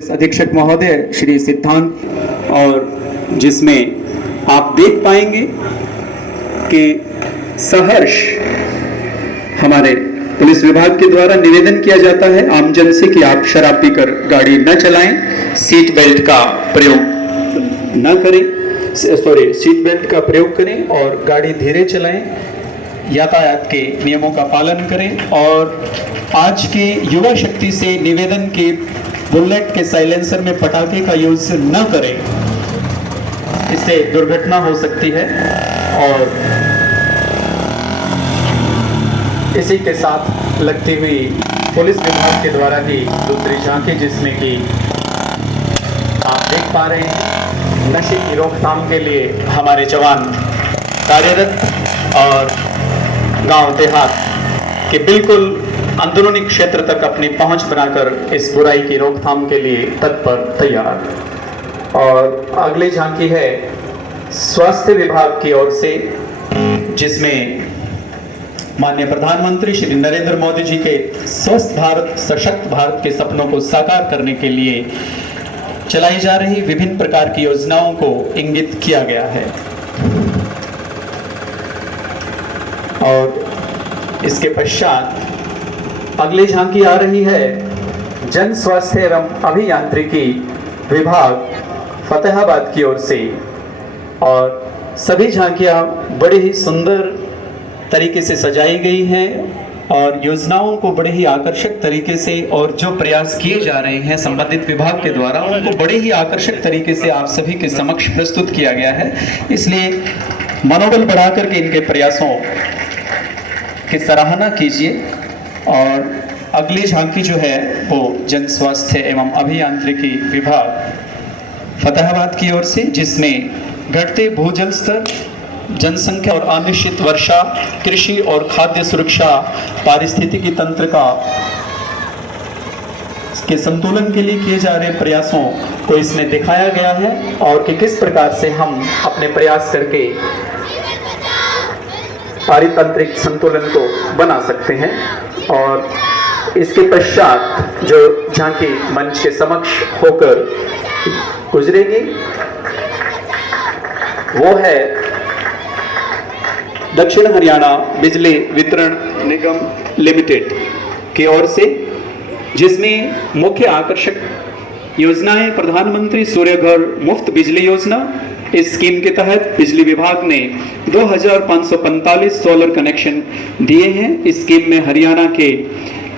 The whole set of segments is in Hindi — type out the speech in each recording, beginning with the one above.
अधीक्षक महोदय श्री सिद्धांत, और जिसमें आप देख पाएंगे कि सहर्ष हमारे पुलिस विभाग के द्वारा निवेदन किया जाता है आमजन से कि आप शराब पीकर गाड़ी न चलाएं, सीट बेल्ट का प्रयोग न करें, सीट बेल्ट का प्रयोग करें और गाड़ी धीरे चलाएं, यातायात के नियमों का पालन करें। और आज के युवा शक्ति से निवेदन के बुलेट के साइलेंसर में पटाखे का यूज न करें, इससे दुर्घटना हो सकती है। और इसी के साथ लगती हुई पुलिस विभाग के द्वारा ही दूसरी झांकी, जिसमें कि आप देख पा रहे हैं नशे की रोकथाम के लिए हमारे जवान कार्यरत और गांव देहात के बिल्कुल अंदरूनी क्षेत्र तक अपनी पहुंच बनाकर इस बुराई की रोकथाम के लिए तत्पर तैयार। और अगली झांकी है स्वास्थ्य विभाग की ओर से, जिसमें माननीय प्रधानमंत्री श्री नरेंद्र मोदी जी के स्वस्थ भारत सशक्त भारत के सपनों को साकार करने के लिए चलाई जा रही विभिन्न प्रकार की योजनाओं को इंगित किया गया है। और इसके पश्चात अगली झांकी आ रही है जन स्वास्थ्य एवं अभियांत्रिकी विभाग फतेहाबाद की ओर से। और सभी झांकियां बड़े ही सुंदर तरीके से सजाई गई हैं और योजनाओं को बड़े ही आकर्षक तरीके से, और जो प्रयास किए जा रहे हैं संबंधित विभाग के द्वारा, उनको बड़े ही आकर्षक तरीके से आप सभी के समक्ष प्रस्तुत किया गया है। इसलिए मनोबल बढ़ाकर के इनके प्रयासों की सराहना कीजिए। और अगली झांकी जो है वो जन स्वास्थ्य एवं अभियांत्रिकी विभाग फतेहाबाद की ओर से, जिसमें घटते भूजल स्तर, जनसंख्या और अनिश्चित वर्षा, कृषि और खाद्य सुरक्षा, पारिस्थितिकी तंत्र के संतुलन के लिए किए जा रहे प्रयासों को इसमें दिखाया गया है, और कि किस प्रकार से हम अपने प्रयास करके पारितंत्रिक संतुलन को बना सकते हैं। और इसके पश्चात जो झांकी मंच के समक्ष होकर गुजरेगी वो है दक्षिण हरियाणा बिजली वितरण निगम लिमिटेड की ओर से, जिसमें मुख्य आकर्षक योजनाएं प्रधानमंत्री सूर्य घर मुफ्त बिजली योजना। इस स्कीम के तहत बिजली विभाग ने 2545 सोलर कनेक्शन दिए हैं। इस स्कीम में हरियाणा के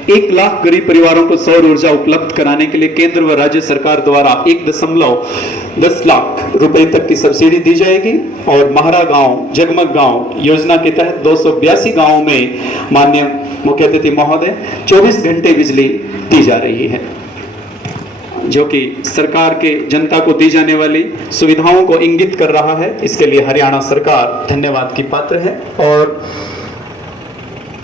1 लाख गरीब परिवारों को सौर ऊर्जा उपलब्ध कराने के लिए केंद्र व राज्य सरकार द्वारा 1.10 लाख रुपए तक की सब्सिडी दी जाएगी। और महारा गांव जगमग गांव योजना के तहत 282 गांवों में माननीय मुख्य अतिथि महोदय 24 घंटे बिजली दी जा रही है, जो कि सरकार के जनता को दी जाने वाली सुविधाओं को इंगित कर रहा है। इसके लिए हरियाणा सरकार धन्यवाद की पात्र है। और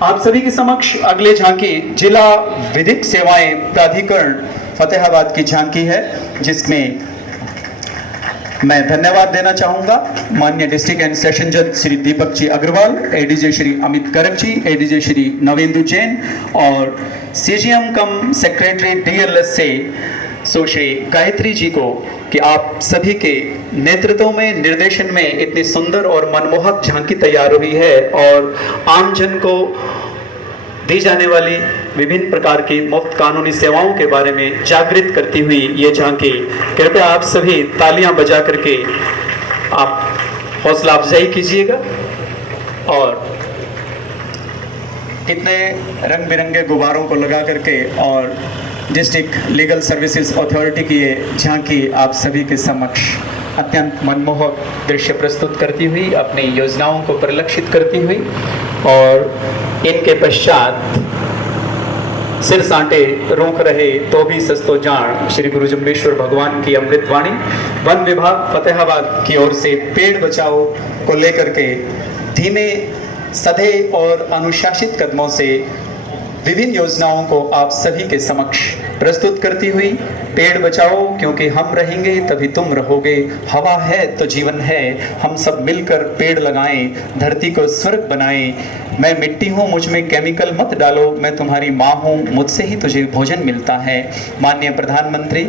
आप सभी के समक्ष अगले झांकी जिला विधिक सेवाएं प्राधिकरण फतेहाबाद की झांकी है, जिसमें मैं धन्यवाद देना चाहूंगा माननीय डिस्ट्रिक्ट एंड सेशन जज श्री दीपक जी अग्रवाल, एडीजे श्री अमित करक जी, एडीजे श्री नवेंदु जैन और सीजीएम कम सेक्रेटरी डीएलएस से सुश्री गायत्री जी को, कि आप सभी के नेतृत्व में निर्देशन में इतनी सुंदर और मनमोहक झांकी तैयार हुई है। और आमजन को दी जाने वाली विभिन्न प्रकार की मुफ्त कानूनी सेवाओं के बारे में जागृत करती हुई ये झांकी, कृपया आप सभी तालियां बजा करके आप हौसला अफजाई कीजिएगा। और कितने रंग बिरंगे गुब्बारों को लगा करके और डिस्ट्रिक्ट लीगल सर्विसेज अथॉरिटी की ये झांकी आप सभी के समक्ष अत्यंत मनमोहक दृश्य प्रस्तुत करती हुई, अपनी योजनाओं को परिलक्षित करती हुई, और इनके पश्चात सिर सांटे रोक रहे तो भी सस्तो जान श्री गुरु जम्बेश्वर भगवान की अमृतवाणी। वन विभाग फतेहाबाद की ओर से पेड़ बचाओ को लेकर के धीमे सधे और अनुशासित कदमों से विभिन्न योजनाओं को आप सभी के समक्ष प्रस्तुत करती हुई, पेड़ बचाओ क्योंकि हम रहेंगे तभी तुम रहोगे, हवा है तो जीवन है, हम सब मिलकर पेड़ लगाएं, धरती को स्वर्ग बनाएं, मैं मिट्टी हूँ, मुझ में केमिकल मत डालो, मैं तुम्हारी माँ हूँ, मुझसे ही तुझे भोजन मिलता है। माननीय प्रधानमंत्री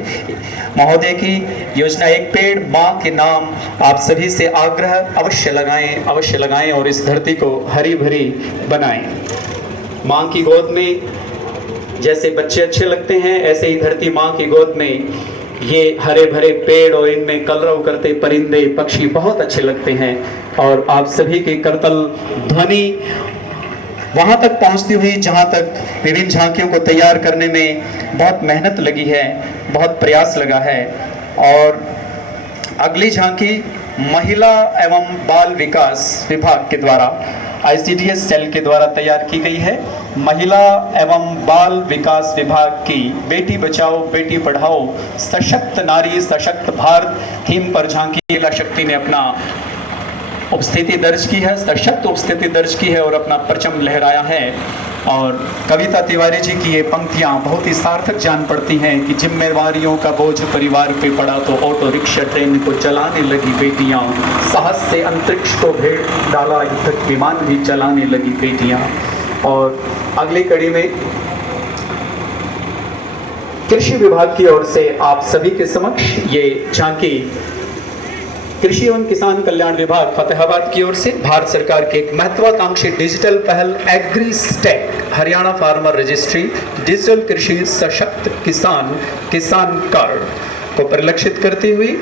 महोदय की योजना एक पेड़ माँ के नाम आप सभी से आग्रह अवश्य लगाएं और इस धरती को हरी भरी बनाएं। माँ की गोद में जैसे बच्चे अच्छे लगते हैं, ऐसे ही धरती माँ की गोद में ये हरे भरे पेड़ और इनमें कलरव करते परिंदे पक्षी बहुत अच्छे लगते हैं। और आप सभी की करतल ध्वनि वहां तक पहुंचती हुई जहां तक विभिन्न झांकियों को तैयार करने में बहुत मेहनत लगी है, बहुत प्रयास लगा है। और अगली झांकी महिला एवं बाल विकास विभाग के द्वारा ICDS सेल के द्वारा तैयार की गई है। महिला एवं बाल विकास विभाग की बेटी बचाओ बेटी पढ़ाओ सशक्त नारी सशक्त भारत थीम पर झांकी महिला शक्ति ने अपना उपस्थिति दर्ज की है, सशक्त उपस्थिति दर्ज की है और अपना परचम लहराया है। और कविता तिवारी जी की ये पंक्तियां बहुत ही सार्थक जान पड़ती हैं कि जिम्मेवारियों का बोझ परिवार पे पड़ा तो ऑटो रिक्शा ट्रेन को चलाने लगी बेटियां, साहस से अंतरिक्ष को भेड़ डाला युद्धक विमान भी चलाने लगी बेटियां। और अगली कड़ी में कृषि विभाग की ओर से आप सभी के समक्ष ये झांकी कृषि एवं किसान कल्याण विभाग फतेहाबाद की ओर से भारत सरकार के एक महत्वाकांक्षी डिजिटल पहल AgriStack Haryana farmer registry digital कृषि सशक्त किसान कार्ड को परिलक्षित करती हुई,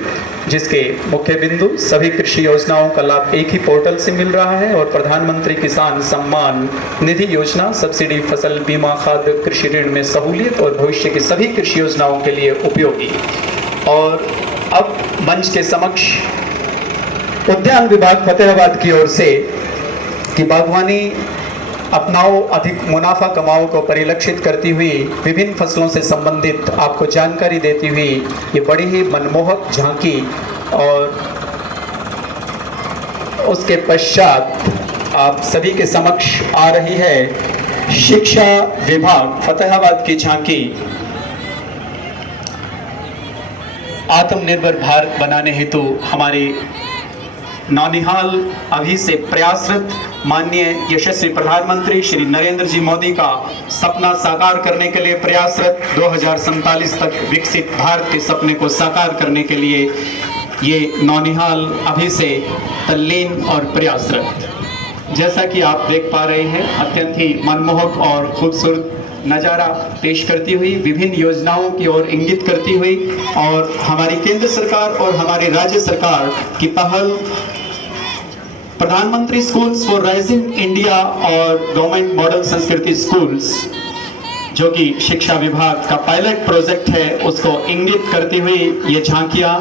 जिसके मुख्य बिंदु सभी कृषि योजनाओं का लाभ एक ही पोर्टल से मिल रहा है और प्रधानमंत्री किसान सम्मान निधि योजना, सब्सिडी, फसल बीमा, खाद्य कृषि ऋण में सहूलियत और भविष्य की सभी कृषि योजनाओं के लिए उपयोगी। और अब मंच के समक्ष उद्यान विभाग फतेहाबाद की ओर से कि बागवानी अपनाओ अधिक मुनाफा कमाओ को परिलक्षित करती हुई विभिन्न फसलों से संबंधित आपको जानकारी देती हुई ये बड़ी ही मनमोहक झांकी। और उसके पश्चात आप सभी के समक्ष आ रही है शिक्षा विभाग फतेहाबाद की झांकी आत्मनिर्भर भारत बनाने हेतु हमारे नौनिहाल अभी से प्रयासरत माननीय यशस्वी प्रधानमंत्री श्री नरेंद्र जी मोदी का सपना साकार करने के लिए प्रयासरत 2047 तक विकसित भारत के सपने को साकार करने के लिए ये नौनिहाल अभी से तल्लीन और प्रयासरत। जैसा कि आप देख पा रहे हैं अत्यंत ही मनमोहक और खूबसूरत नज़ारा पेश करती हुई, विभिन्न योजनाओं की ओर इंगित करती हुई और हमारी केंद्र सरकार और हमारी राज्य सरकार की पहल प्रधानमंत्री स्कूल्स फॉर राइजिंग इंडिया और गवर्नमेंट मॉडल संस्कृति स्कूल्स जो कि शिक्षा विभाग का पायलट प्रोजेक्ट है उसको इंगित करती हुई ये झांकियाँ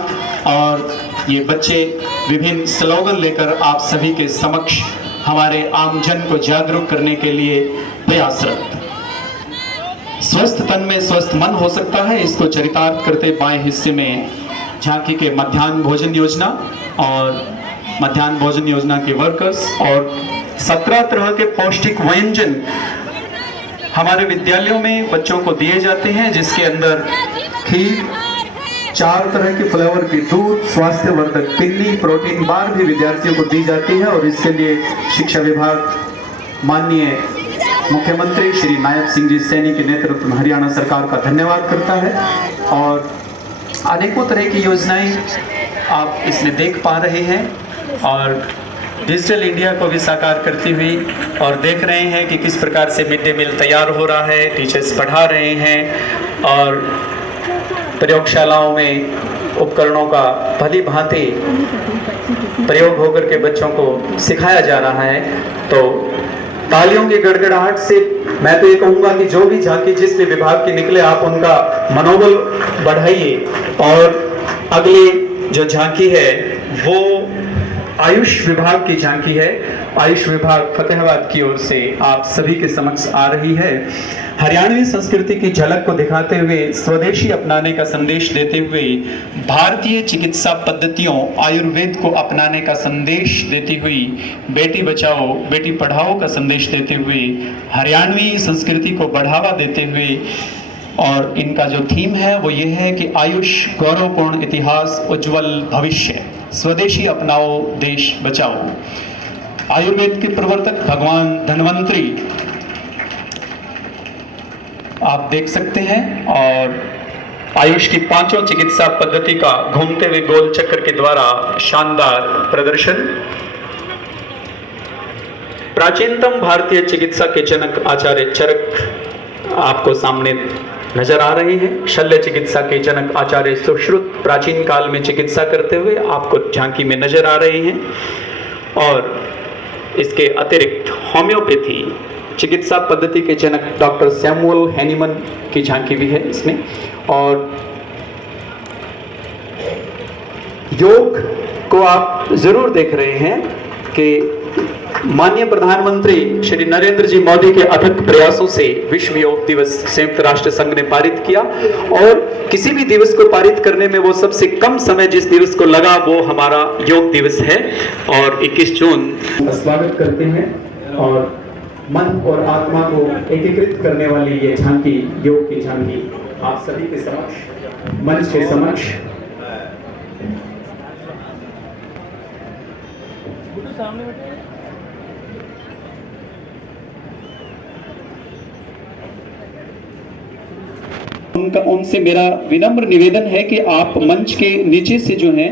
और ये बच्चे विभिन्न स्लोगन लेकर आप सभी के समक्ष हमारे आमजन को जागरूक करने के लिए प्रयासरत। स्वस्थ तन में स्वस्थ मन हो सकता है, इसको चरितार्थ करते बाएं हिस्से में झांकी के मध्याह्न भोजन योजना और मध्याह्न भोजन योजना के वर्कर्स और 17 तरह के पौष्टिक व्यंजन हमारे विद्यालयों में बच्चों को दिए जाते हैं, जिसके अंदर खीर, 4 तरह के फ्लेवर की दूध, स्वास्थ्यवर्धक पिल्ली, प्रोटीन बार भी विद्यार्थियों को दी जाती है। और इसके लिए शिक्षा विभाग माननीय मुख्यमंत्री श्री नायब सिंह जी सैनी के नेतृत्व में हरियाणा सरकार का धन्यवाद करता है। और अनेकों तरह की योजनाएं आप इसमें देख पा रहे हैं और डिजिटल इंडिया को भी साकार करती हुई और देख रहे हैं कि किस प्रकार से मिड डे मील तैयार हो रहा है, टीचर्स पढ़ा रहे हैं और प्रयोगशालाओं में उपकरणों का भली भांति प्रयोग होकर के बच्चों को सिखाया जा रहा है। तो तालियों की गड़गड़ाहट से मैं तो ये कहूँगा कि जो भी झांकी जिस भी विभाग की निकले आप उनका मनोबल बढ़ाइए। और अगली जो झांकी है वो आयुष विभाग की झांकी है। आयुष विभाग फतेहाबाद की ओर से आप सभी के समक्ष आ रही है। हरियाणवी संस्कृति की झलक को दिखाते हुए स्वदेशी अपनाने का संदेश देते हुए भारतीय चिकित्सा पद्धतियों आयुर्वेद को अपनाने का संदेश देती हुई बेटी बचाओ बेटी पढ़ाओ का संदेश देते हुए हरियाणवी संस्कृति को बढ़ावा देते हुए और इनका जो थीम है वो ये है कि आयुष गौरवपूर्ण इतिहास उज्जवल भविष्य, स्वदेशी अपनाओ देश बचाओ। आयुर्वेद के प्रवर्तक भगवान धन्वंतरी आप देख सकते हैं, और आयुष की पांचों चिकित्सा पद्धति का घूमते हुए गोल चक्र के द्वारा शानदार प्रदर्शन। प्राचीनतम भारतीय चिकित्सा के जनक आचार्य चरक आपको सामने नजर आ रहे हैं। शल्य चिकित्सा के जनक आचार्य सुश्रुत प्राचीन काल में चिकित्सा करते हुए आपको झांकी में नजर आ रहे हैं। और इसके अतिरिक्त होम्योपैथी चिकित्सा पद्धति के जनक डॉक्टर सैमुअल हैनीमन की झांकी भी है इसमें। और योग को आप जरूर देख रहे हैं कि माननीय प्रधानमंत्री श्री नरेंद्र जी मोदी के अथक प्रयासों से विश्व योग दिवस संयुक्त राष्ट्र संघ ने पारित किया, और किसी भी दिवस को पारित करने में वो सबसे कम समय जिस दिवस को लगा वो हमारा योग दिवस है। और 21 जून स्वागत करते हैं। और मन और आत्मा को एकीकृत करने वाली ये झांकी, योग की झांकी आप सभी के समक्ष, मंच के समक्ष उनसे मेरा विनम्र निवेदन है कि आप मंच के नीचे से जो है